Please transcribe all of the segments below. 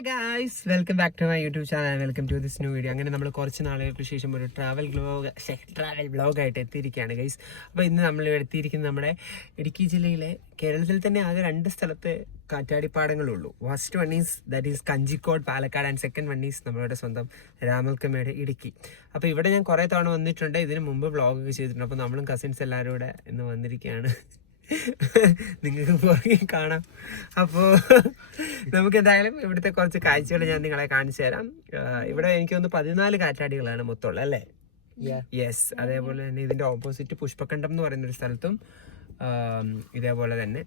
Hi guys, welcome back to my YouTube channel. Welcome to this new video. അങ്ങനെ നമ്മൾ കുറച്ച് നാളുകൾക്ക് ശേഷം ഒരു ട്രാവൽ വ്ളോഗായിട്ട് എത്തിയിരിക്കുകയാണ് ഗൈസ്. അപ്പോൾ ഇന്ന് നമ്മൾ എത്തിയിരിക്കുന്നത് നമ്മുടെ ഇടുക്കി ജില്ലയിലെ കേരളത്തിൽ തന്നെ ആകെ 2 സ്ഥലത്ത് കാറ്റാടിപ്പാടങ്ങളുള്ളൂ. First one is that is Kanjikode Palakkad and second one is നമ്മളുടെ സ്വന്തം രാമൽക്കമേട് ഇടുക്കി. അപ്പോൾ ഇവിടെ ഞാൻ കുറേ തവണ വന്നിട്ടുണ്ട്, ഇതിന് മുമ്പ് വ്ളോഗൊക്കെ ചെയ്തിട്ടുണ്ട്. അപ്പോൾ നമ്മളും കസിൻസ് എല്ലാവരും കൂടെ ഇന്ന് വന്നിരിക്കുകയാണ്. നിങ്ങൾക്ക് പുറകെ കാണാം. അപ്പോൾ നമുക്ക് എന്തായാലും ഇവിടുത്തെ കുറച്ച് കാഴ്ചകൾ ഞാൻ നിങ്ങളെ കാണിച്ചു തരാം. ഇവിടെ എനിക്ക് തോന്നുന്നു 14 കാറ്റാടികളാണ് മൊത്തമുള്ളത് അല്ലേ? യെസ്. അതേപോലെ തന്നെ ഇതിൻ്റെ ഓപ്പോസിറ്റ് പുഷ്പക്കണ്ടം എന്ന് പറയുന്നൊരു സ്ഥലത്തും ഇതേപോലെ തന്നെ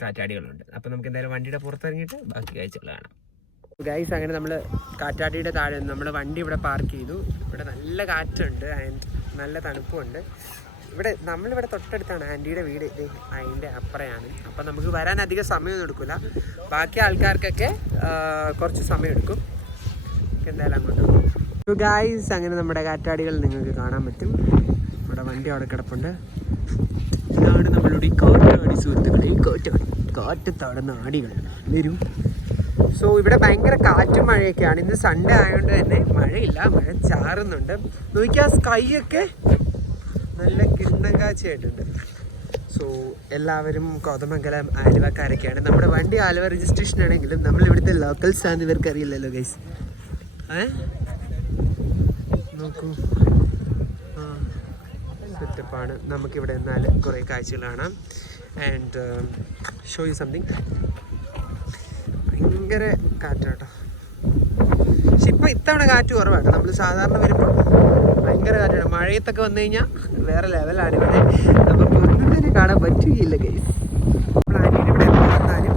കാറ്റാടികളുണ്ട്. അപ്പോൾ നമുക്ക് എന്തായാലും വണ്ടിയുടെ പുറത്തിറങ്ങിയിട്ട് ബാക്കി കാഴ്ചകൾ കാണാം. ഗൈസ്, അങ്ങനെ നമ്മൾ കാറ്റാടിയുടെ താഴെ നമ്മുടെ വണ്ടി ഇവിടെ പാർക്ക് ചെയ്തു. ഇവിടെ നല്ല കാറ്റുണ്ട് ആൻഡ് നല്ല തണുപ്പുണ്ട്. നമ്മളിവിടെ തൊട്ടടുത്താണ് ആൻറ്റിയുടെ വീട്, അതിൻ്റെ അപ്പുറയാണ്. അപ്പം നമുക്ക് വരാൻ അധികം സമയമൊന്നും എടുക്കില്ല. ബാക്കി ആൾക്കാർക്കൊക്കെ കുറച്ച് സമയം എടുക്കും. എന്തായാലും അങ്ങോട്ട് ഗായ്സ്, അങ്ങനെ നമ്മുടെ കാറ്റാടികൾ നിങ്ങൾക്ക് കാണാൻ പറ്റും. നമ്മുടെ വണ്ടി അവിടെ കിടപ്പുണ്ട്. ഇതാണ് നമ്മളുടെ കാറ്റാടി സുഹൃത്തുക്കളെ, കാറ്റത്താടുന്ന ആടികൾ വരും. സോ ഇവിടെ ഭയങ്കര കാറ്റും മഴയൊക്കെയാണ്. ഇന്ന് സൺഡേ ആയതുകൊണ്ട് തന്നെ മഴയില്ല, മഴ ചാറുന്നുണ്ട്. നോക്കിയാൽ സ്കൈ ഒക്കെ നല്ല കിണ്ണം കാഴ്ചയായിട്ടുണ്ട്. സോ എല്ലാവരും കോതമംഗലം ആലുവക്കാരൊക്കെയാണ്. നമ്മുടെ വണ്ടി ആലുവ രജിസ്ട്രേഷൻ ആണെങ്കിലും നമ്മളിവിടുത്തെ ലോക്കൽസ് ആണെന്ന് ഇവർക്ക് അറിയില്ലല്ലോ ഗൈസ്. നോക്കൂ, സെറ്റപ്പാണ്. നമുക്കിവിടെ എന്നാൽ കുറേ കാഴ്ചകൾ കാണാം. And show you something. ഭയങ്കര കാറ്റാട്ടോ. പക്ഷെ ഇപ്പം ഇത്തവണ കാറ്റ് കുറവാണ്. നമ്മൾ സാധാരണ വരുമ്പോൾ ഭയങ്കര കാറ്റാണ്. മഴയത്തൊക്കെ വന്നു കഴിഞ്ഞാൽ വേറെ ലെവലാണ്. ഇവിടെ നമുക്ക് ഒന്നും തന്നെ കാണാൻ പറ്റുകയില്ല ഗൈസ്. പ്ലാനിൽ ഇവിടെ എപ്പോൾ വന്നാലും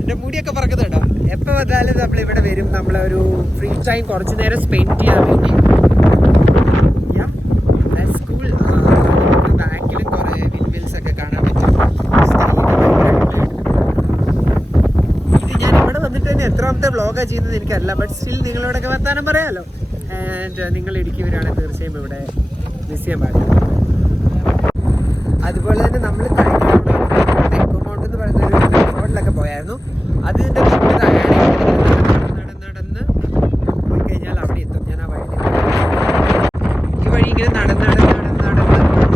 എൻ്റെ മുടിയൊക്കെ പറക്കുന്നത് കേട്ടോ. എപ്പോൾ വന്നാലും നമ്മളിവിടെ വരും. നമ്മളൊരു ഫ്രീ ടൈം കുറച്ച് നേരം സ്പെൻഡ് ചെയ്യാൻ വേണ്ടി. സ്കൂൾ ബാക്കിലും കുറേ വിൻമിൽസ് ഒക്കെ കാണാൻ പറ്റും. വന്നിട്ട് തന്നെ എത്രാമത്തെ വ്ളോഗാണ് ചെയ്യുന്നത് എനിക്കറിയില്ല. ബട്ട് സ്റ്റിൽ നിങ്ങളോടൊക്കെ വർത്താനം പറയാമല്ലോ. ആൻഡ് നിങ്ങൾ ഇടുക്കി വരികയാണെങ്കിൽ തീർച്ചയായും ഇവിടെ മിസ് ചെയ്യാൻ പാടില്ല. അതുപോലെ തന്നെ നമ്മൾ എക്കോ മൗണ്ട് എന്ന് പറയുന്നൊരു റിസോർട്ടിലൊക്കെ പോയായിരുന്നു. അതിൻ്റെ നടന്ന് പോയി കഴിഞ്ഞാൽ അവിടെ എത്തും. ഞാൻ ആ വഴി ഈ വഴി ഇങ്ങനെ നടന്ന്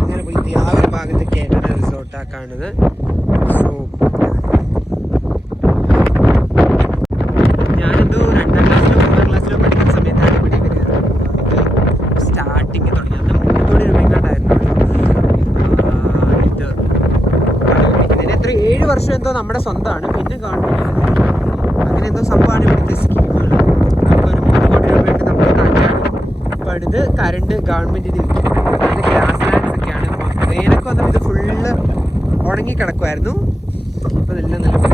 ഇങ്ങനെ പോയി ആ ഒരു ഭാഗത്തൊക്കെയാണ് റിസോർട്ടാണ് കാണുന്നത്. സോ വർഷം എന്തോ നമ്മുടെ സ്വന്തമാണ്, പിന്നെ ഗവൺമെൻറ് അങ്ങനെ എന്തോ സംഭവമാണ്. ഇവിടുത്തെ സ്കീമുകൾ ഒരു 3 കോടി രൂപയായിട്ട് നമ്മൾ പണിത് കറണ്ട് ഗവൺമെൻറ്റിന് വിൽക്കും. അതിൻ്റെ ഗ്രാസ് ലാൻഡ്സ് ഒക്കെയാണ്. വേനൊക്കെ വന്നപ്പോൾ ഇത് ഫുള്ള് ഉണങ്ങി കിടക്കുമായിരുന്നു. അപ്പോൾ ഇതെല്ലാം നല്ല